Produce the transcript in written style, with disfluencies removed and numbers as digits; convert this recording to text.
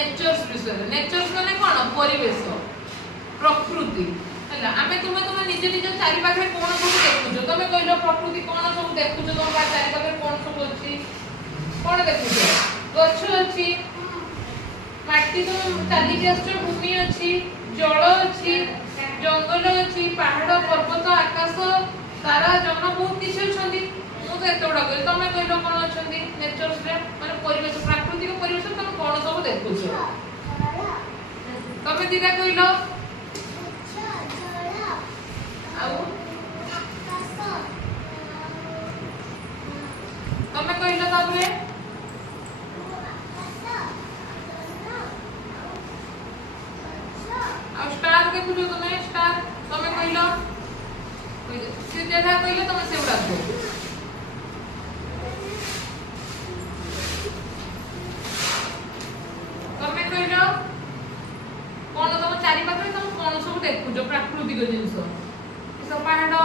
natures विषय natures माने कोन परिवेश प्रकृति हैला आमे तुमे तुमे निजे निजे चारि पाखे कोन सब देखुछो तमे कहलो प्रकृति कोन सब देखुछो तुम चारि पाखे कोन सब अछि कोन देखुछो गछ अछि माटी तुम चाली के असो भूमि अछि जल अछि जंगल अछि पहाड़ पर्वत आकाश तारा जन बहुत किछ अछंती मु तो एतोडा कहली तमे कहलो कोन अछंती नेचर्स रे माने परिवेश प्राकृतिक परिवेश तमे कोन सब देखुछो तमे दिदा कहलो तमे कहलो तापरे आ स्टार देखुछो तमे स्टार तमे कहलो से जेहा कहलो तमे सेउडा को तमे कहलो कोन तम चारि पाखरे तम कोन सब देखुछो प्राकृतिक जिंस सब पहाड़